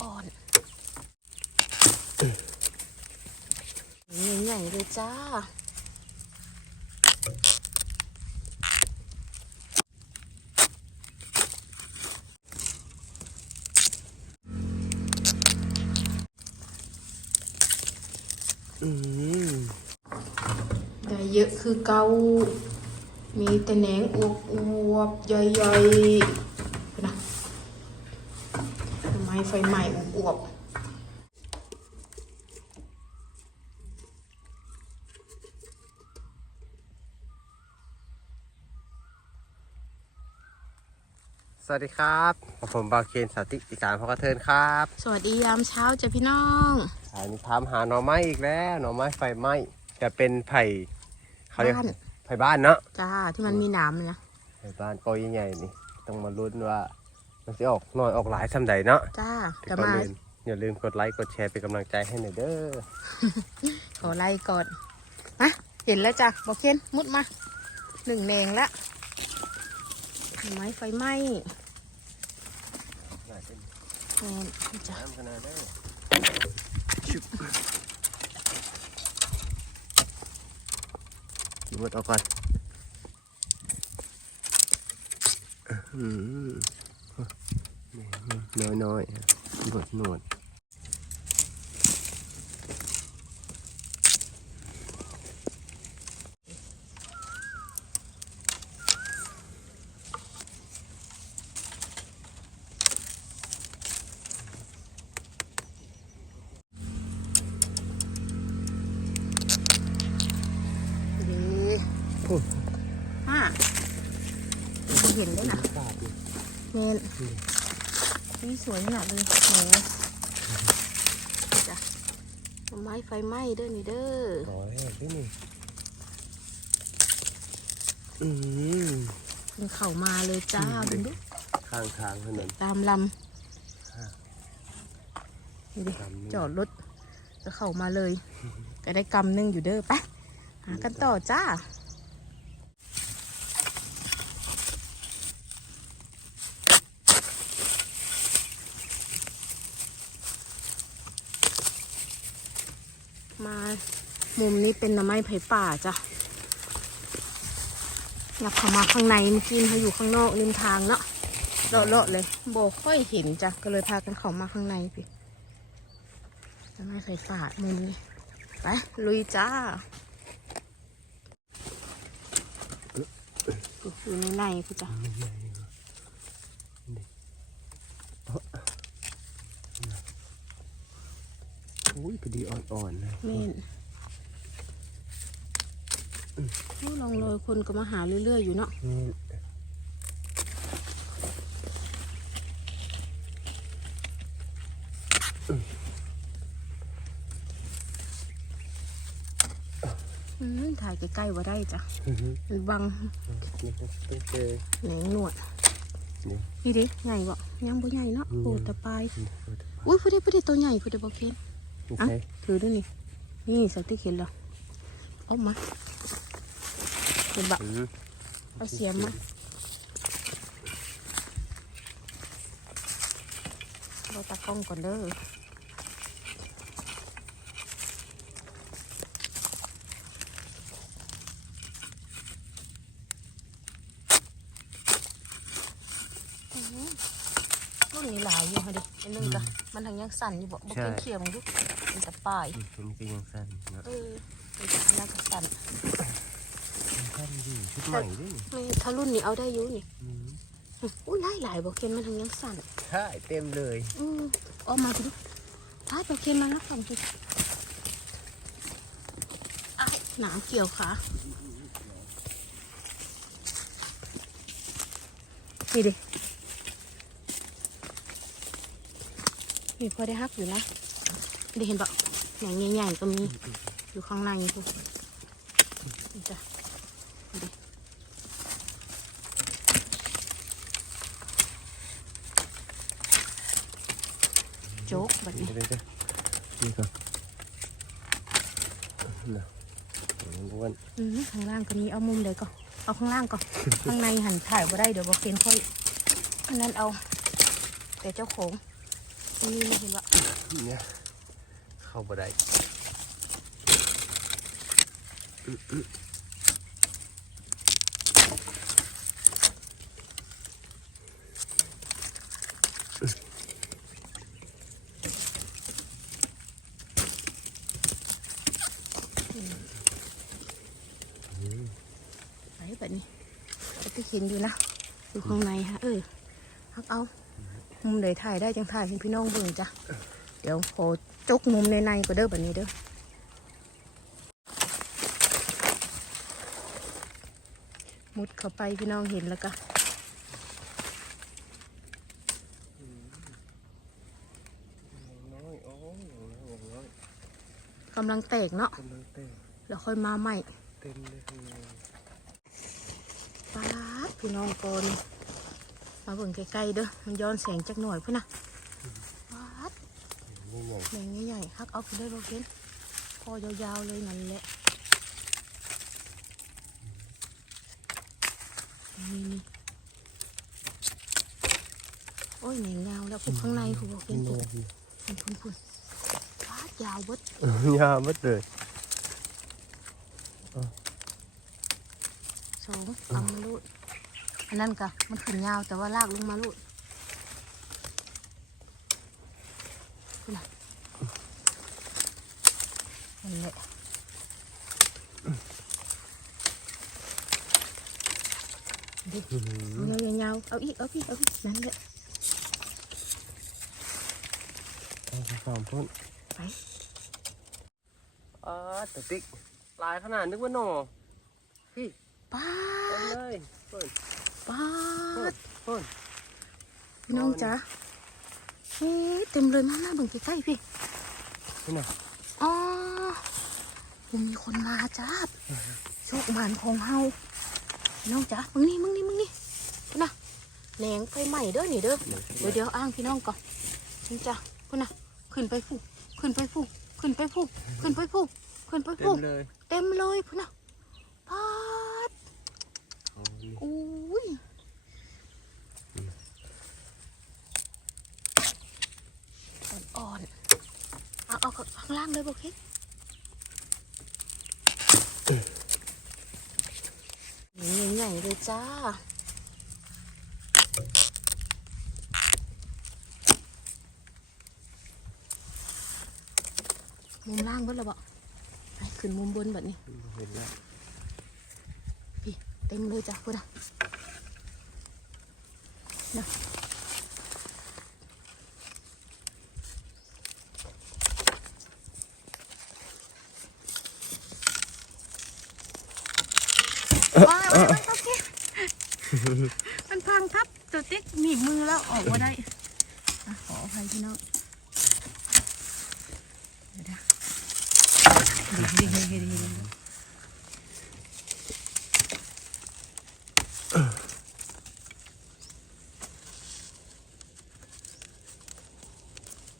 อ่อนใหญ่ๆเลยจ้าอืมได้เยอะคือเกามีแต่แหนงอวบอวบๆใหญ่ๆ ไมไฟใหม่อวบๆสวัสดีครับผมบาวเคนสาติอีสานพอกระเทินครับสวัสดียามเช้าจ้ะพี่น้องอันนี้ทำหาหน่อไม้อีกแล้ว หน่อไม้ไฟไหม้จะเป็นไผ่เขาเรียกบ้านไผ่บ้านเนาะจ้าที่มันมีหนามนะไผ่บ้านกอใหญ่ๆนี่ต้องมาลุ้นว่า มันจะออกหน่อยออกหลายสำใดเนาะจ้าแต่จะก่อนมาอื่นอย่าลืมกดไลค์กดแชร์เป็นกำลังใจให้หน่อยเด้อขอไล่ก่อนมาเห็นแล้วจ้ะบอกเคนมุดมาหนึ่งแนงละทำไมไฟไหม้แนนจ้ะน้ำขนาดได้ดูมันออกก่อนอืม น้อยๆหนวดหนวดดีห้าเห็นได้นะปาดอยู่เมน นี่สวยขนาดเลยโหจ้ะต้นไม้ไฟไหม้เด้อนี่เด้อต่อแรกด้วยนี่อืมเพิ่งเข้ามาเลยจ้าอืมดูดูข้างทางถนนตามลอ่าำนี่ดิตามนี้จอดรถก็เข้ามาเลย ก็ได้กำหนึงอยู่เด้อไปหากันต่อจ้ามา มุมนี้เป็นหน้ำไม้ไผ่ป่าจ้ะอยากเข้ามาข้างในเมื่อกี้เขาอยู่ข้างนอกริมทางเนาะเลาะๆเลยโบค่อยเห็นจ้ะก็เลยพากันเข้ามาข้างในพี่หน้ำไม้ไผ่ป่ามุมนี้ไปลุยจ้าอยู่ในในพี่จ้ะอุ้ยพอดีอ่อนๆนะเมน โอ้ลองเลยคนก็มาหาเรื่อยๆอยู่เนาะถ่ายใกล้ๆว่าได้จ้ะมันบังนี่งเจอแหนงหนวดนี่ดิใหญ่บ่ยังบ่ใหญ่เนาะโอ้ตะปายอุ้ยพูดได้พูดได้ตัวใหญ่พูดได้บ่เคนนี่อะถือด้วยนี่นี่สติ๊กเห็นแล้วเอามา ห็นบ่อืมเอาเสียมมาเราตากล้องก่อนเด้ออื้อหือรุ่นนี้หลายอยู่ค่ะดิอันนึงก็มันทางยังสั่นอยู่บ่บ่เป็นเขียมอยู่มันจะป้ายอืมมันก็ยังสั้นเนาะเออมันจะน่าจะสั่นยังสั้นอยู่ชุด ใหม่ด้วยนี่ไม่ถ้ารุ่นนี้เอาได้อยู่นี่อืมอู้หลายหลายบอกเคนมันทางยังสั่นใช่เต็มเลย อืมเออกมาดูท้ายบอกเคนมาแล้วฝั่งดูอ้ายหนาวเกี่ยวขานี่ดินี่พอได้ฮักอยู่นะได้เห็นปะอย่างใหญ่ๆก็มีอยู่ข้างในพวกนี่จ้ะนี่ดิ โจ๊กแบบนี้เดี๋ยวๆนี่ก่อนนะอ้วนอืมข้างล่างก็มีเอามุมเลยก่อนเอาข้างล่างก่อนข้างในหันถ่ายบ่ได้เดี๋ยวบอกเกณฑ์ค่อยอันนั้นเอา แต่เจ้าของอันนี้ไม่เห็นว่าเนี่ยเข้าบ่ได้ ไปแบบนี้ก็จะ เห็นอยู่นะอยู่ข้างในฮะเออพักเอามุมไหนถ่ายได้จังถ่ายให้พี่น้องเบิ่งจ้ะเดี๋ยวขอจกมุมในในๆก็เด้อแบบนี้เด้อมุดเข้าไปพี่น้องเห็นแล้วก็น้อยโอ้ยน้อยกำลังแตกเนาะกำลังเต้นแล้วค่อยมาใหม่เต็มเลยข้างใน ป๊าดพี่น้องก่อนมาเบิ่งใกล้ๆเด้อมันย้อนแสงจักหน่อยพุ่นนะป๊าดนี่ไงแมงใหญ่ๆฮักเอาไปเลยบอกเห็นคอยาวๆเลยนั่นแหละนี่นี่โอ้ยแมงยาวแล้วพวกข้างในพวกบอกเห็นนี่ปุ๊บไงมันพุ่นพุ่นป๊าดยาวเบิดยาวหมดเลย สองเอามาลูดอันนั้นกะมันขึ้นยาวแต่ว่าลากลงมาลูดพุ่นน่ะนั่นแหละเอาเงาๆเอาอีกเอาพี่เอาพี่นั่นแหละเอาไปสามต้นไปอ่าแต่ติ๊กลายขนาดนึกว่าหนอพี่ ป้าเต็มดเลยเปิดป้าเปิดดเปิดพี่น้องจ๋าเฮ้ยเต็มเลยมาหน้าเบิ่งใกล้ๆพี่นี่น่ะอ๋อยังมีคนมาจ้าบโชคหมานของเฮาพี่น้องจ๋ามึงนี่มึงนี่มึงนี่พุ่นน่ะแหนงไฟใหม่เด้อนี่เด้อเดี๋ยวเดี๋ยวอ้างพี่น้องก่อนนี่จ้ะพุ่นน่ะขึ้นไปฟูขึ้นไปฟูขึ้นไปฟูขึ้นไปฟูขึ้นไปเต็ฟูมเลยเต็มเลยพุ่นน่ะพาดเอานี่อุ้ยอ่อนๆเอาเอาข้างล่างเลยบอกเค้นี่ใหญ่ๆเลยจ้ามุมล่างเบนระเบาไปขึ้นมุมบนแบบนี้เห็นแล้ว เต็มเลยจ้ะพูดอะนะว้ายมันพังทับมันพังทับตัวติ๊กหนีบมือแล้วออกมาได้อะขออภัยพี่น้องเดี๋ยวนะดีดีดีดีดี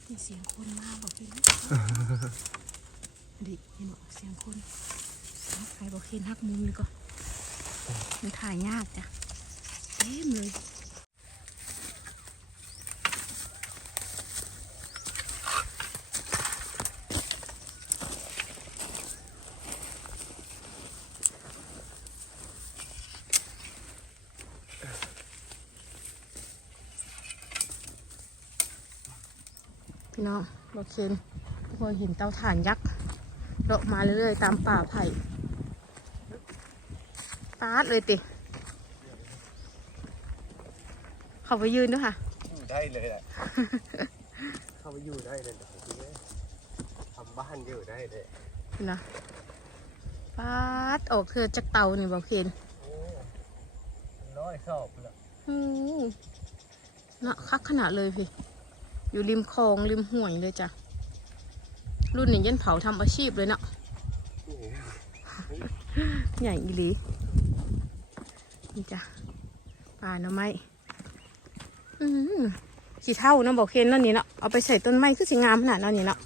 มีเสียงคนมาบอกพี่นดิเห็นบอกเสียงคนเอาใครบอกเคนหักมุมเลยก่อนมันถ่ายยากจ้ะเอ๊ะเลย พี่น้องบอกเคนพอเห็นเตาถ่านยักษ์เลาะมาเรื่อยๆ ตามป่าไผ่ปาดเลยติ เขาไปยืนด้วยค่ะ อยู่ได้เลยแหละ เข้าไปอยู่ได้เลยเดี๋ยวผมจะทำบ้านอยู่ได้เลยนะปาดออกเธอจากเตานี่บอกเคนโอ้ร้อยสอบเลยอืมนะคักขนาดเลยพี่ อยู่ริมคลองริมห่วยเลยจ้ะ รุ่นนี้ยันเผาทำอาชีพเลยเนาะใหญ่อีหลีนี่จ้ะป่าหน่อไม้สีเท่าเนาะบอกเคนนั่นนี่เนาะเอาไปใส่ต้นไม้คือสิงามขนาดนั้นนี่เนาะ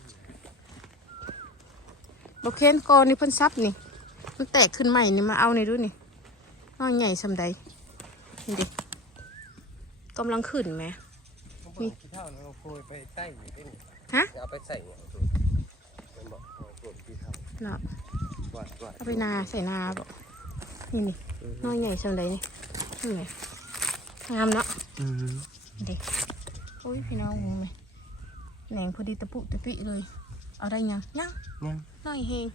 บอกเคนกอนี่เพิ่นซับนี่ มันแตกขึ้นใหม่นี่มาเอาในดูนี่น้อยใหญ่สำใดนี่ดิกำลังขึ้นไหม นี่ฮะเอาไปใส่เนี่ยมันบอกเอาโคยกี่เท่าเนาะกวาดกวาดเอาไปนาใส่นาบอกนี่นี่น้อยใหญ่ส่วนใดนี่นี่ไงงามเนาะอืมเด็กโอ้ยพี่น้องมึงไหมแหนงพอดีตะปุตะปิเลย เอาได้ยังยังยังน้อยเฮง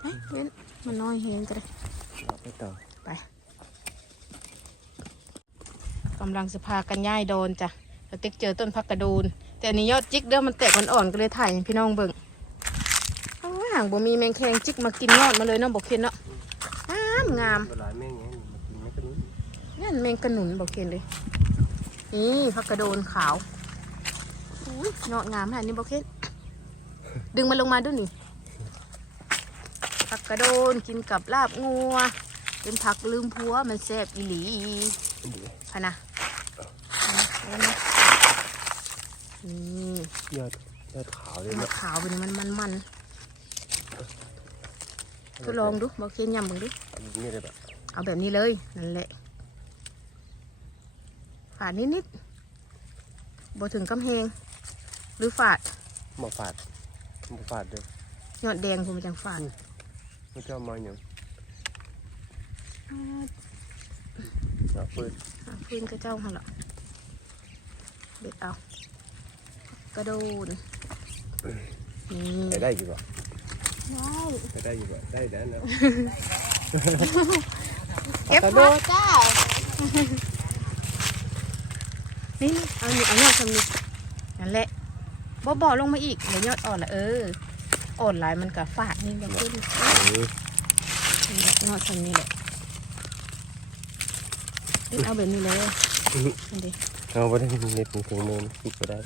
เฮ้ยเว้นมันน้อยเฮงก็ได้เอาไปต่อไป กำลังสภากันย่ายโดนจ้ะสติ๊กเจอต้นพักกระโดนแต่อันนี้ยอดจิกเด้อมันแตกอ่อนๆก็เลยถ่ายให้พี่น้องเบิ่งโอ้ยห่างบ่มีแมงแคงจิกมากินยอดมาเลยเนาะบอกเคนเนาะงามงามเวลาแม่งเงี้ยมากินไม่ก็นี้นั่นแมงกระหนุนบอกเคนเลยนี่พักกระโดนขาวอุ้ยยอดงามขนาดนี้บอกเคนดึงมันลงมาด้วยนี่ผักกระโดนกินกับลาบงัว เป็นผักลืมผัวมันแซ่บอีหลีเดี๋ยวพะนะเอา นะนี่ยอดยอดขาวเลยมะเนาะขาวเป็นมันมันมันทดลองดูบอกเคนยำเบึงดูเอาแบบนี้เลยแบบเอาแบบนี้เลยนั่นแหละฝาดนิดๆบ่ถึงกำแพงหรือฝาดหมอฝาดหมอฝาดเลยยอดแดงผมจังฝาดไม่ชอบมาอย่างเอาปืนหาพื้นกระเจ้าหันละ เด็ดเอากระโดนนี่ไปได้อยู่ป่ะได้ไปได้อยู่ป่ะได้แล้วนะเก็บผักจ้านี่นี่เอานี่เอายอดทำนี่นั่นแหละบ่บ่ลงมาอีกเดี๋ยวยอดอ่อนละเอออ่อนหลายมันกับฝาดนี่แบบขึ้นยอดทำนี่แหละเด็ดเอาแบบนี้เลยอันนี้ เอาไปได้เน็ตถึงถึงมือคิดก็ได้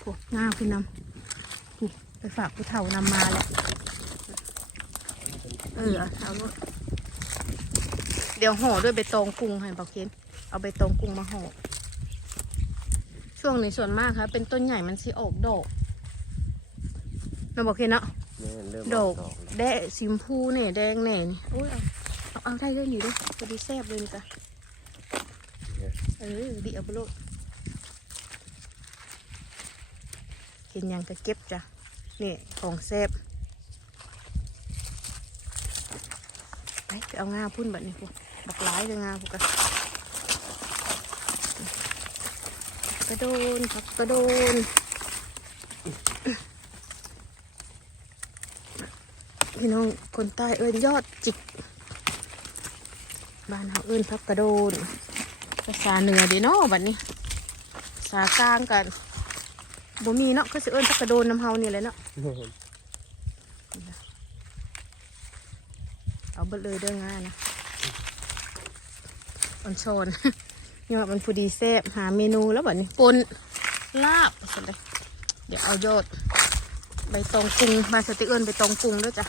โอ้งาพี่นำนี่ไปฝากผู้เฒ่านำมาแล้วเออเอาเดี๋ยวห่อด้วยใบตองกุ้งให้บอกเคนเอาใบตองกุ้งมาห่อช่วงนี้ส่วนมากครับเป็นต้นใหญ่มันสิออกดอกเราบอกเคนเนาะ นี่เริ่มดอกแล้วแดงสีชมพูเนี่ยแดงเนี่ยนี่โอ้ยเอาเอาเอาได้เลยนี่ด้วยพอดีแซ่บเลยนี่จ้ะเออดีเอาไปลูกกินหยังก็เก็บจ้ะนี่ของแซ่บไปไปเอางาพุ่นแบบนี้พวกบักหลายเลยงาพวกกันกระโดนผักกระโดน พี่น้องคนใต้เอิ้นยอดจิก บ้านเขาเอิ้นพักกระโดนภาษาเหนือเดีเนาะบัดนี้ภาษากลางกันบ่มีเนาะก็สิเอิ้นพักกระโดนน้ำเฮานี่แหละเนาะเอาเบิดเลยเด้อง่ายนะออนชนยอดมันพอดีแซ่บหาเมนูแล้วบัดนี้ปนลาบสุดเลยเดี๋ยวเอายอดใบตองกุ้งมาสติเอิญใบตองกุ้งด้วยจ้ะ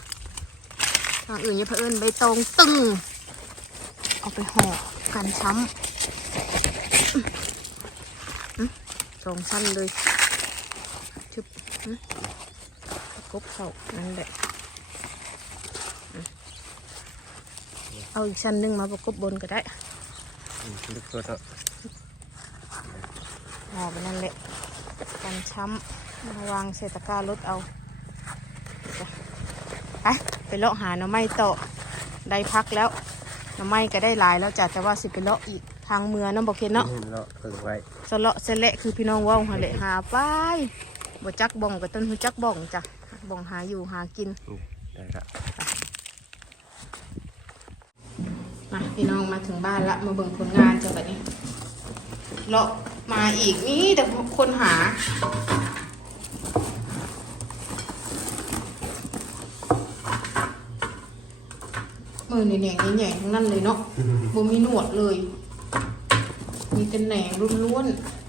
ทางอื่นอย่าเพื่อนใบตองตึง เอาไปห่อกันช้ำอื้อสองชั้นเลยชึบอื้อกบเขานั่นแหละอื้อเอาอีกชั้นหนึ่งมาประกบบนก็ได้ลึกตัวเนาะห่อไปนั่นแหละกันช้ำมาวางเศษตะกร้ารถเอาจ้ะ ไปไปเลาะหาหน่อไม้ต่อได้พักแล้วหน่อไม้ก็ได้หลายแล้วจ้ะแต่ว่าสิไปเลาะอีกทางเมืองน้ำบอกเคนเนาะเนาะเพิ่งไว้สเลาะเสละคือพี่น้องเว่าวหาเลยหาไปบ่จักบ่องก็ต้นหูจักบ่องจ้ะบ่องหาอยู่หากินได้ละมาพี่น้องมาถึงบ้านละมาเบิ่งผลงานจ้ะแบบนี้เลาะมาอีกนี่แต่คนหา มือนี่แหนงใหญ่ๆทั้งนั้นเลยเนาะบ่มีหนวดเลย มีแต่แหนงล้วนๆ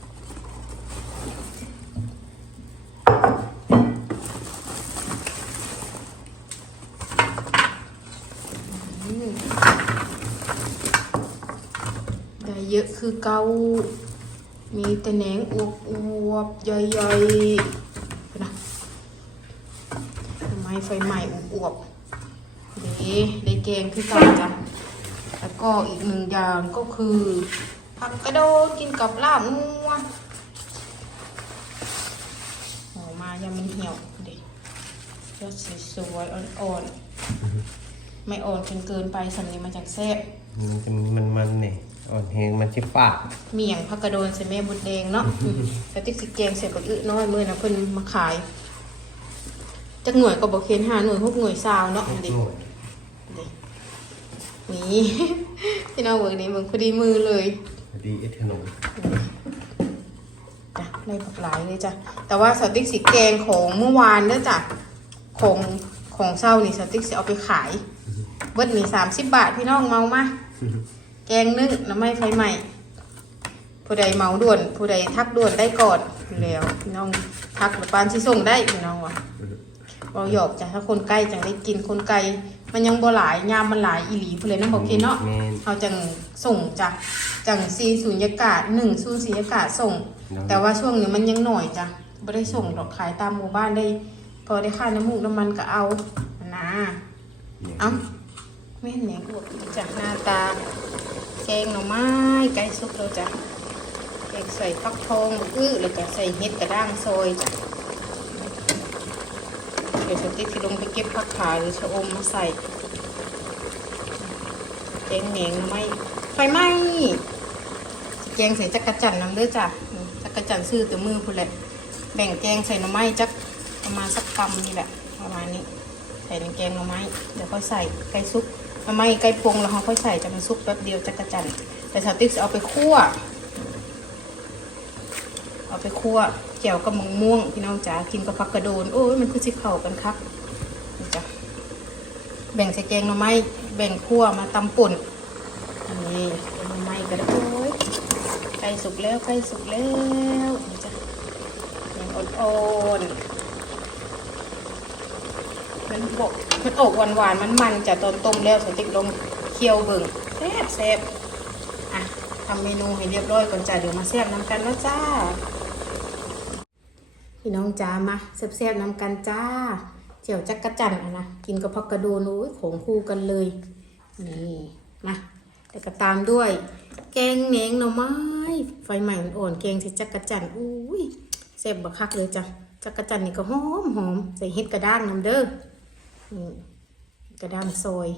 อืมได้เยอะคือเกามีแต่แหนงอวบอวบๆใหญ่ๆนะทำไมไฟใหม่อวบๆนี่ ได้แกงคือเก่าจ้ะแล้วก็อีกหนึ่งอย่างก็คือ ผักกระโดดกินกับลาบงัวโหมายังมันเหี่ยวเด็กยอดสวยๆอ่อนๆ ไม่อ่อนจนเกินไปสำนี้มาจากแซ่บมันจะมันมันเนี่ยอ่อนแหงมันจะปากเมี่ยงผักกระโดนใส่แม่บุดแดงเนาะแต่ติ๊กสิแกงใส่บักอึน้อยมือนะเพิ่นมาขายจักหน่วยก็บอกเคนห้าหน่วยหกหน่วยซาวเนาะอันเด็กห น่วยนี่พี่น้องเบิกนี้เบิกพอดีมือเลยพอดีเอ็ดขนมจ้ะได้ผักหลายเลยจ้ะแต่ว่าสติ๊กสีแกงของเมื่อวานเด้อจ้ะของของเศร้านี่สติ๊กสิเอาไปขายเบิดนี่สามสิบบาทพี่น้องเมามาแกงนึ่งน้ำไม่ไฟใหม่ผู้ใดเมาด่วน ผู้ใดทักด่วนได้ก่อนอยู่แล้ว พี่น้องทักหรือปานที่ส่งได้พี่น้องวะ เราหยอกจ้ะถ้าคนใกล้จังได้กินคนไกลมันยังบ่หลายยามมันหลายอีหลีผู้เลยน้ำบอกกินเนาะแม่นเอาจังส่งจ้ะจังซีศูนยากาศหนึ่งศูนย์สียากาศส่ง แต่ว่าช่วงนี้มันยังหน่อยจ้ะไม่ได้ส่งดอกขายตามหมู่บ้านได้ พอได้ค่าน้ำมูกน้ำมันก็เอานะเอ้าไม่เห็นแหนงอวบจากหน้าตาแกงหน่อไม้ไก่ซุปเราจ้ะแกงใส่ฟักทองอื้อแล้วก็ใส่เห็ดกระด้างซอยจ้ะ เดี๋ยวสติ๊กที่ลงไปเก็บผักขาหรือชะอมมาใส่แกงแหนงหน่อไม้ไฟไหม้แกงใส่จักระจันน้ำเด้อจ้ะจักระจันซื้อแต่มือพุ่นแหละแบ่งแกงใส่น่อไม้จักประมาณสักกำนี่แหละประมาณนี้ ใส่ในแกงน่อไม้เดี๋ยวค่อยใส่ไก่ซุปน่อไม้ไก่ปรุงแล้วเขาค่อยใส่จะมันซุปแป๊บเดียวจักระจันแต่สาติ๊กจะเอาไปคั่ว เอาไปคั่วแจ่วกับมะม่วงพี่น้องจ๋ากินกับผักกระโดนโอ้ยมันคือสิเข้ากันครับจ้ะแบ่งใส่แกงหน่อไม้แบ่งคั่วมาตำป่นนี่หน่อไม้ก็ได้โอยใกล้สุกแล้วใกล้สุกแล้วจ้ะยังอ่อนๆมันบกมันอกหวานๆมันมันจะตอนต้มแล้วสติ๊กลงเคี่ยวเบิ่งแซ่บแซ่บอะทำเมนูให้เรียบร้อยก่อนจ้ะเดี๋ยวมาแซ่บน้ำกันแล้วจ้า พี่น้องจ้ามาแซ่บๆน้ำกันจ้า เจียวจักกระจันนะกินกับผักกระโดนโอ้ยของคู่กันเลยนี่มาแล้วก็ตามด้วย แกงเหนงหน่อไม้ ไฟใหม่อ่อนแกงใส่จักกระจันอุ้ยแซ่บบักคักเลยจ้ะจักกระจันนี่ก็หอมหอมใส่เห็ดกระด้างน้ำเด้อนี่กระด้างซอย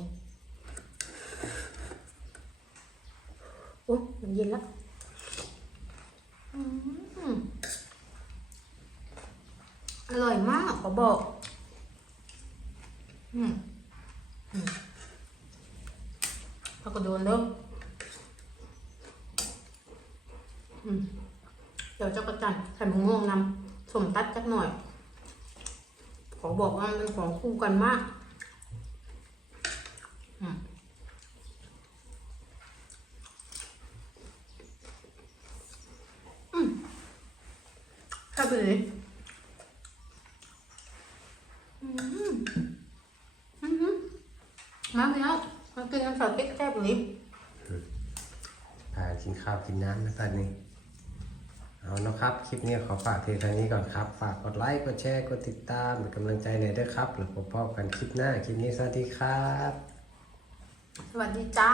โอ้มันเย็นละอืม อร่อยมากขอบอก อืมอืมพักกระโดนเด้ออืมเดี๋ยวเจ้ากระจันใส่หมูงวงนำสมตัดจักหน่อย ขอบอกว่ามันของคู่กันมาก อืมอืมข้าวไปเลยอืม อือหือ มาแล้วมากินน้ำสลัดติ๊กแซ่บนี้พากินข้าวกินน้ำนะตอนนี้ เอาเนาะครับ คลิปนี้ขอฝากเพียงเท่านี้ก่อนครับ ฝากกดไลค์ กดแชร์ กดติดตามเป็นกำลังใจหน่อยด้วยครับ แล้วพบกันคลิปหน้า คลิปนี้สวัสดีครับ สวัสดีจ้า